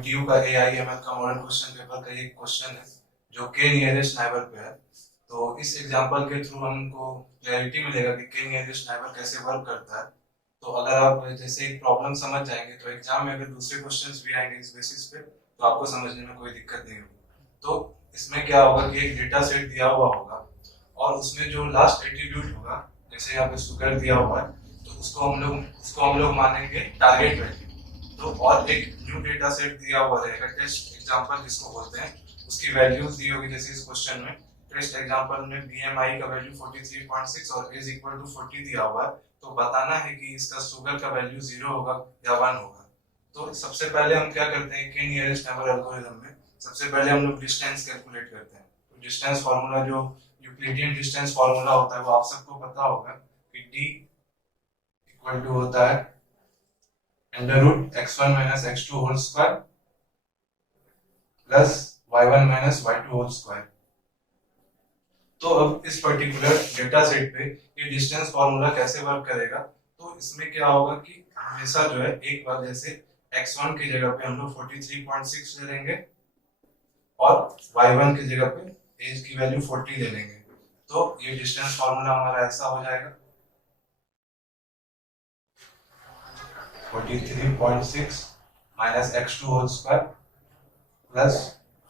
TU का AIML का model question paper का एक क्वेश्चन है जो के नियरेस्ट नाइबर पे है। तो इस एग्जांपल के थ्रू हमको क्लैरिटी मिलेगा कि के नियरेस्ट नाइबर कैसे वर्क करता है। तो अगर आप जैसे एक प्रॉब्लम समझ जाएंगे तो एग्जाम में अगर दूसरे क्वेश्चंस भी आएंगे इस बेसिस पे तो आपको समझने में कोई दिक्कत नहीं होगी। तो इसमें क्या होगा कि एक डेटा सेट दिया हुआ होगा और उसमें जो लास्ट एट्रीब्यूट होगा, जैसे यहाँ पे शुगर दिया हुआ है, तो उसको हम लोग मानेंगे टारगेट वैल्यू। तो और एक न्यू डेटा सेट दिया हुआ रहेगा टेस्ट एग्जांपल जिसको बोलते हैं, उसकी वैल्यूज दी होगी। जैसे इस क्वेश्चन में टेस्ट एग्जांपल में बीएमआई का वैल्यू 43.6 और एज इक्वल टू 40 दिया हुआ है। तो बताना है कि इसका शुगर का वैल्यू 0 होगा या 1 होगा। तो सबसे पहले हम क्या करते हैं कि नियरेस्ट नेबर एल्गोरिथम में सबसे पहले हम लोग डिस्टेंस कैलकुलेट करते हैं। तो डिस्टेंस फार्मूला जो यूक्लिडियन डिस्टेंस फार्मूला होता है वो आप सबको पता होगा कि d इक्वल टू होता है under root x1 minus x2 whole square plus y1 minus y2 whole square. तो अब इस पर्टिकुलर डेटा सेट पे ये डिस्टेंस फार्मूला कैसे वर्क करेगा? तो इसमें क्या होगा कि हमेशा जो है एक बार जैसे x1 की जगह पे हम लोग 43.6 ले लेंगे और y1 की जगह पे एज की वैल्यू 40 ले लेंगे। तो ये डिस्टेंस फार्मूला हमारा ऐसा हो जाएगा 43.6 minus x2 whole square plus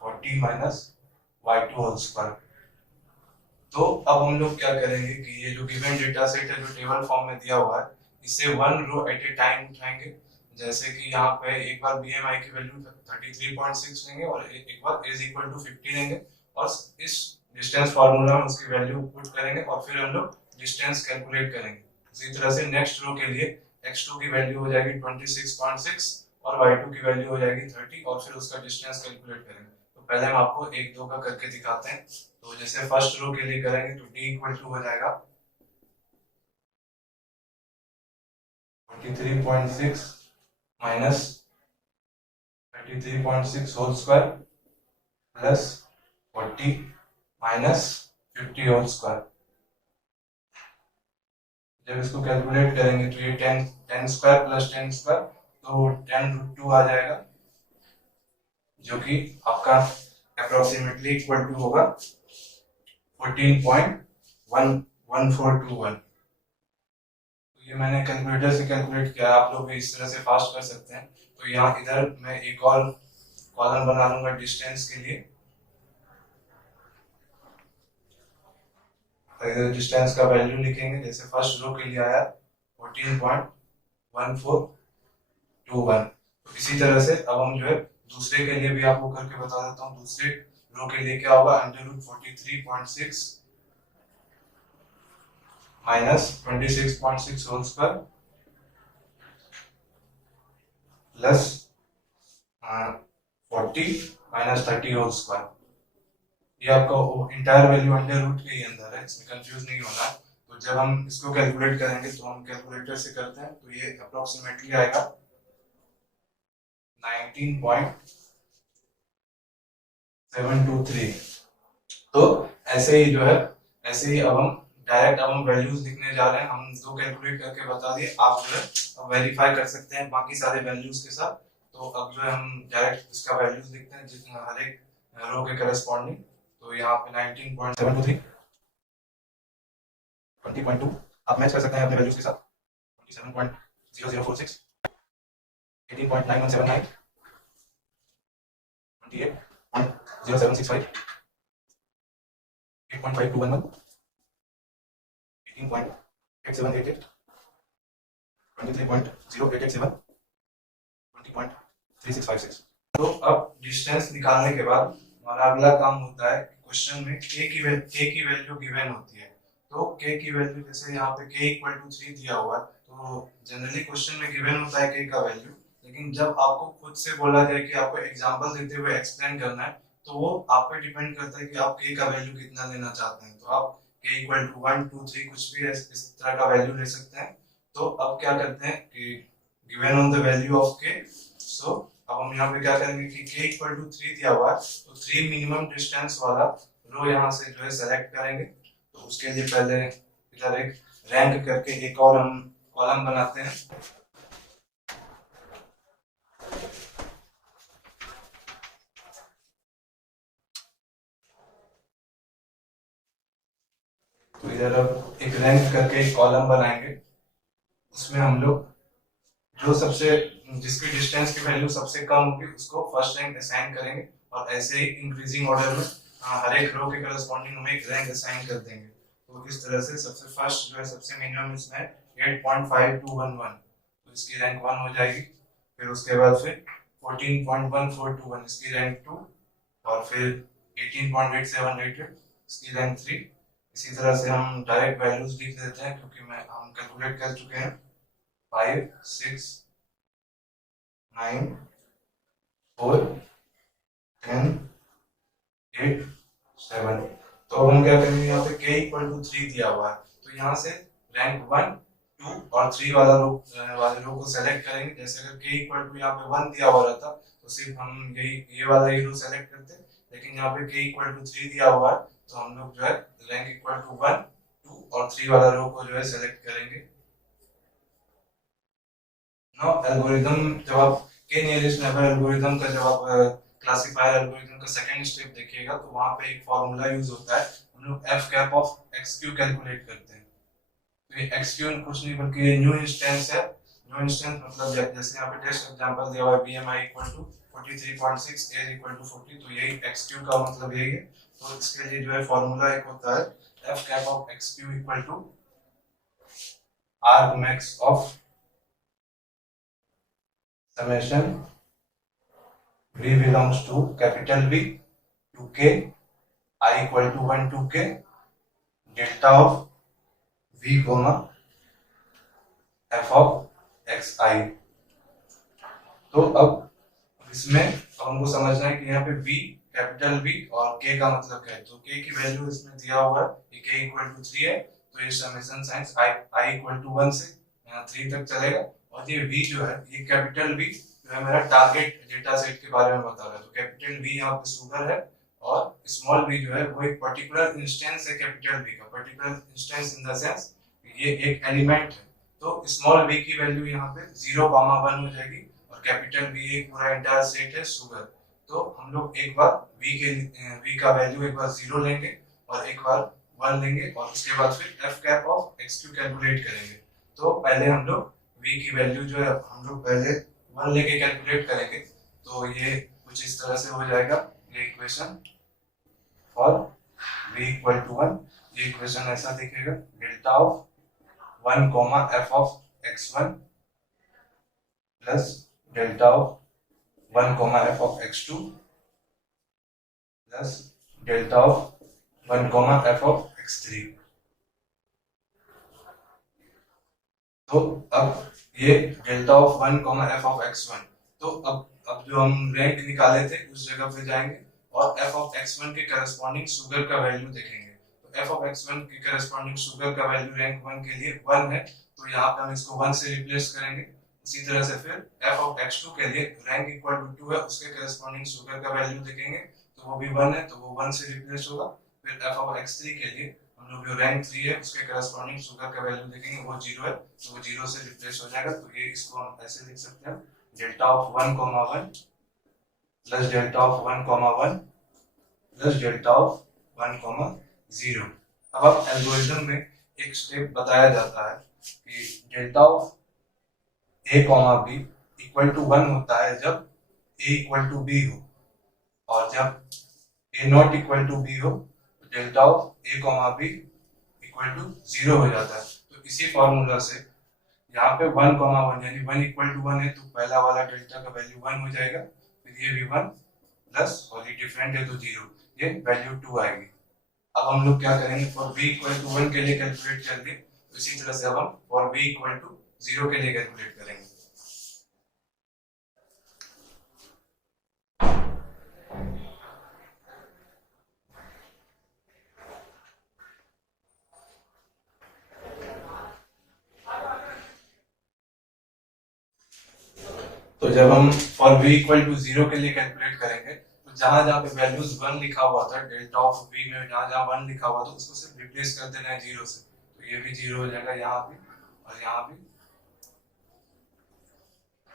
40 minus y2 whole square. तो अब हम लोग क्या करेंगे कि ये जो गिवन डेटा सेट है जो टेबल फॉर्म में दिया हुआ है, इसे one row at a time उठाएंगे। जैसे कि यहाँ पे एक बार बीएमआई की वैल्यू 33.6 लेंगे और एक बार एज इक्वल टू 50 लेंगे और इस डिस्टेंस फार्मूला में उसकी वैल्यू पुट करेंगे और फिर हम लोग डिस्टेंस कैलकुलेट करेंगे। इसी तरह से नेक्स्ट रो के लिए x2 की वैल्यू हो जाएगी 26.6 और y2 की वैल्यू हो जाएगी 30 और फिर उसका डिस्टेंस कैलकुलेट करेंगे। तो पहले हम आपको एक दो का करके दिखाते हैं। तो जैसे फर्स्ट रो के लिए करेंगे तो d इक्वल टू हो जाएगा 43.6 minus 33.6 whole square plus 40 minus 50 whole square. जब इसको कैलकुलेट करेंगे तो ये 10 स्क्वायर प्लस 10 स्क्वायर तो 10√2 आ जाएगा, जो कि आपका अप्रोक्सीमेटली इक्वल टू होगा 14.1421। तो ये मैंने कैलकुलेटर से कैलकुलेट किया, आप लोग भी इस तरह से फास्ट कर सकते हैं। तो यहाँ इधर मैं एक और कॉलम बना लूंगा डिस्टेंस के लिए। तो इधर डिस्टेंस का वैल्यू लिखेंगे, जैसे फर्स्ट रो के लिए आया 14.1421। तो इसी तरह से अब हम जो है दूसरे के लिए भी आपको करके बता देता हूँ। दूसरे रो के लिए क्या होगा, under root 43.6 minus 26.6 whole square plus 40 minus 30 whole square. ये आपका इंटायर वैल्यू अंडर रूट के ही अंदर है, इसमें कंफ्यूज नहीं होना है। तो जब हम इसको कैलकुलेट करेंगे तो हम कैलकुलेटर से करते हैं तो ये अप्रोक्सीमेटली आएगा 19.723। तो ऐसे ही जो है, ऐसे ही अब हम डायरेक्ट अब हम वैल्यूज लिखने जा रहे हैं। हम दो कैलकुलेट करके बता दिए, आप जो है वेरीफाई कर सकते हैं बाकी सारे वैल्यूज के साथ। तो अब जो है हम डायरेक्ट इसका वैल्यूज लिखते हैं जितना हर एक रो के करस्पॉन्डिंग। तो यहाँ पे 19.723 20.2 आप मैच कर सकते हैं अपने वैल्यूज के साथ। 27.0046 18.9179 28.0765 8.5211 18.8788 23.0887 20.3656। तो अब डिस्टेंस निकालने के बाद हमारा अगला काम होता है, क्वेश्चन में k की वैल्यू गिवन होती है। तो k की वैल्यू जैसे यहाँ पे k इक्वल टू 3 दिया हुआ है, तो जनरली क्वेश्चन में गिवन होता है k का वैल्यू। लेकिन जब आपको खुद से बोला जाए कि आपको एग्जांपल देते हुए एक्सप्लेन करना है, तो वो आप पे डिपेंड करता है कि आप k का वैल्यू कितना लेना चाहते हैं। तो आप k इक्वल टू 1 2 3 कुछ भी इस तरह का वैल्यू ले सकते हैं। तो अब क्या करते हैं कि given on the value of k, सो अब हम यहाँ पे क्या करेंगे कि k इक्वल टू 3 दिया हुआ है, तो 3 मिनिमम डिस्टेंस वाला रो यहाँ से जो है सेलेक्ट करेंगे। तो उसके लिए पहले इधर एक रैंक करके एक और हम कॉलम बनाते हैं। पे एक कॉलम बनाएंगे, उसमें हम लोग जो सबसे जिसकी डिस्टेंस की वैल्यू सबसे कम होगी उसको फर्स्ट रैंक असाइन करेंगे, और ऐसे ही इंक्रीजिंग ऑर्डर में हर एक रो के करस्पॉन्डिंग हम एक रैंक असाइन कर देंगे। तो इस तरह से सबसे फर्स्ट जो है सबसे मिनिमम इसमें 8.5211, तो इसकी रैंक 1 हो जाएगी। फिर उसके बाद फिर 14.1421 इसकी रैंक 2, और फिर 18.8788 इसकी रैंक 3। इसी तरह से हम डायरेक्ट वैल्यूज लिख देते हैं क्योंकि हम कैलकुलेट कर चुके हैं। 5 6 9 4 10 8 7। तो हम क्या करेंगे, यहाँ पे k इक्वल टू 3 दिया हुआ है, तो यहाँ से रैंक 1 2 और 3 वाले रो को सेलेक्ट करेंगे। जैसे अगर k इक्वल टू यहाँ पे 1 दिया हुआ रहता तो सिर्फ हम ये वाला ही रो सेलेक्ट करते, लेकिन यहाँ पे k इक्वल टू 3 दिया हुआ है तो हम लोग जो है रैंक इक्वल टू 1 2 और 3 वाला रो को जो है सेलेक्ट करेंगे। नो एल्गोरिथम, जब आप के नियरेस्ट नेबर एल्गोरिथम का जब आप क्लासिफायर एल्गोरिथम का सेकंड स्टेप देखिएगा तो वहां पे एक फार्मूला यूज होता है, हम लोग F cap of x Q calculate करते हैं। तो ये एक्स क्यू कुछ नहीं बल्कि ये न्यू इंस्टेंस है। न्यू इंस्टेंस मतलब जैसे यहाँ पे टेस्ट एग्जांपल दिया हुआ है BMI equal to 43.6 age equal to 40, तो यही एक्स क्यू का मतलब यही है। तो इसके लिए जो है फार्मूला एक होता है F cap of x Q equal to arg max of summation v belongs to capital V to k I equal to 1 to k delta of v comma f of xi। तो अब इसमें हमको समझना है कि यहाँ पे v कैपिटल V और k का मतलब क्या है। तो k की वैल्यू इसमें दिया हुआ है कि k इक्वल टू 3 है, तो ये summation signs i equal to 1 से 3 तक चलेगा। और ये v जो है ये कैपिटल V जो है मेरा टारगेट डेटा सेट के बारे में बता रहा है। तो कैपिटल V यहाँ पे शुगर है और स्मॉल v जो है वो एक पर्टिकुलर इंस्टेंस है कैपिटल V का। Particular instance in the sense ये एक एलिमेंट है। तो स्मॉल v की वैल्यू यहाँ पे 0,1 हो जाएगी और कैपिटल V एक पूरा एंटायर सेट है शुगर। तो हम लोग एक बार v का वैल्यू एक बार 0 लेंगे और एक बार 1 लेंगे और उसके बाद फिर f cap of x calculate करेंगे। तो पहले हम लोग v की वैल्यू जो है हम लोग पहले 1 लेके कैलकुलेट करेंगे। तो ये कुछ इस तरह से हो जाएगा ये equation for v equal to 1। ये इक्वेशन ऐसा दिखेगा delta of 1 comma f of x1 plus delta of 1 comma f of x2 plus delta of 1 comma f of x3। तो अब ये delta of 1 comma F of x1, तो अब जो हम रैंक निकाले थे उस जगह पे जाएंगे और f ऑफ x1 के करस्पॉन्डिंग शुगर का वैल्यू देखेंगे। तो f ऑफ x1 के करस्पॉन्डिंग शुगर का वैल्यू रैंक 1 के लिए 1 है, तो यहाँ पे हम इसको 1 से रिप्लेस करेंगे। इसी तरह से फिर f ऑफ x2 के लिए रैंक इक्वल टू 2 है, उसके करस्पॉन्डिंग शुगर का वैल्यू देखेंगे तो वो भी 1 है, तो वो 1 से रिप्लेस होगा। फिर f ऑफ x3 के लिए हम लोग जो रैंक 3 है उसके करस्पॉन्डिंग शुगर का वैल्यू देखेंगे, वो 0 है, तो वो 0 से रिप्लेस हो जाएगा। तो ये इसको हम ऐसे लिख सकते हैं delta of 1 comma 1 plus delta of 1 comma 1 plus delta of 1 comma 0। अब एल्गोरिथम में एक स्टेप बताया जाता है कि delta of a comma b equal to 1 होता है जब a इक्वल टू b हो, और जब a not equal to b हो तो delta of a comma b equal to 0 हो जाता है। तो इसी फॉर्मूला से यहाँ पे 1 कॉमा 1 यानी 1 इक्वल टू 1 है तो पहला वाला डेल्टा का वैल्यू 1 हो जाएगा, फिर ये भी 1 प्लस और ये डिफरेंट है तो 0, ये वैल्यू 2 आएगी। अब हम लोग क्या करेंगे फॉर v इक्वल टू 1 के लिए कैलकुलेट करेंगे, तो इसी तरह से अब हम फॉर v इक्वल टू 0 के लिए कैलकुलेट करेंगे। तो जब हम फॉर v इक्वल टू 0 के लिए कैलकुलेट करेंगे तो जहां जहां पे वैल्यूज 1 लिखा हुआ था डेल्टा ऑफ v में जहां जहां 1 लिखा हुआ था उसको सिर्फ रिप्लेस कर देना है 0 से, तो ये भी 0 हो जाएगा यहाँ भी और यहाँ भी,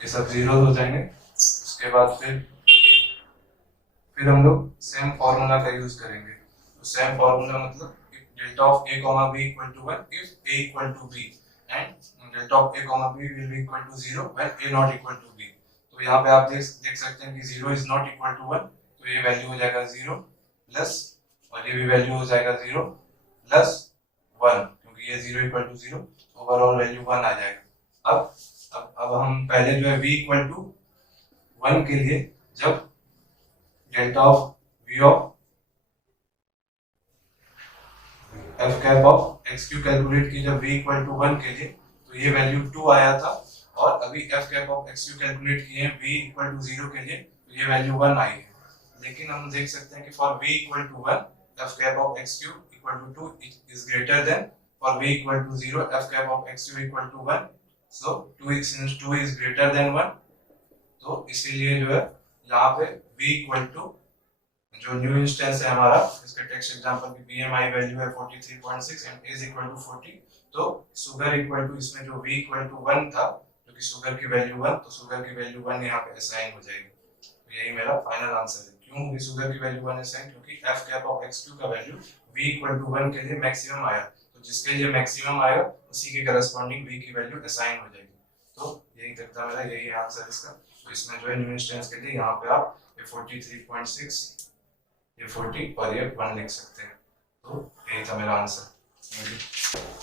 ये सब 0 हो जाएंगे। उसके बाद फिर हम लोग सेम फॉर्मूला का यूज करेंगे। तो सेम फॉर्मूला मतलब delta of a comma b equal to 1 if a equal to b and delta of a comma b will be equal to 0 when a not equal to b। तो यहाँ पे आप देख सकते हैं कि 0 is not equal to 1, तो ये वैल्यू हो जाएगा 0 प्लस, और ये भी वैल्यू हो जाएगा 0 प्लस 1, क्योंकि ये 0 इक्वल टू 0, ओवरऑल वैल्यू 1 आ जाएगा। अब हम पहले जो है v इक्वल टू 1 के लिए जब delta of v of F cap of x Q calculate की जब v इक्वल टू 1 के लिए, तो ये वैल्यू 2 आया था, और अभी F cap of x Q calculate किए हैं v इक्वल टू 0 के लिए, तो ये वैल्यू 1 आई है। लेकिन हम देख सकते हैं कि for v equal to 1 F cap of x Q equal to 2 is greater than for v equal to 0 F cap of x Q equal to 1, so 2 since 2 is greater than 1, तो इसीलिए जो है यहाँ पे v इक्वल टू जो new instance है हमारा, इसका टेक्स्ट एग्जांपल की बीएमआई वैल्यू है 43.6 एंड एज इक्वल टू 40, तो शुगर इक्वल टू इसमें जो v इक्वल टू 1 था, जो कि शुगर की वैल्यू 1, तो शुगर की वैल्यू 1 यहाँ पे असाइन हो जाएगी। तो यही मेरा फाइनल आंसर है। क्यों होगी शुगर की वैल्यू 1 असाइन? क्योंकि F cap of x Q का वैल्यू v इक्वल टू 1 के लिए मैक्सिमम आया, तो जिसके लिए मैक्सिमम आएगा उसी के करस्पॉन्डिंग v की वैल्यू असाइन हो जाएगी। तो यही तक था मेरा, यही आंसर इसका। तो इसमें जो है न्यू इंस्टेंस के लिए यहाँ पे आप ये 43.6, ये 40 और ये 1 लिख सकते हैं। तो यही था मेरा आंसर।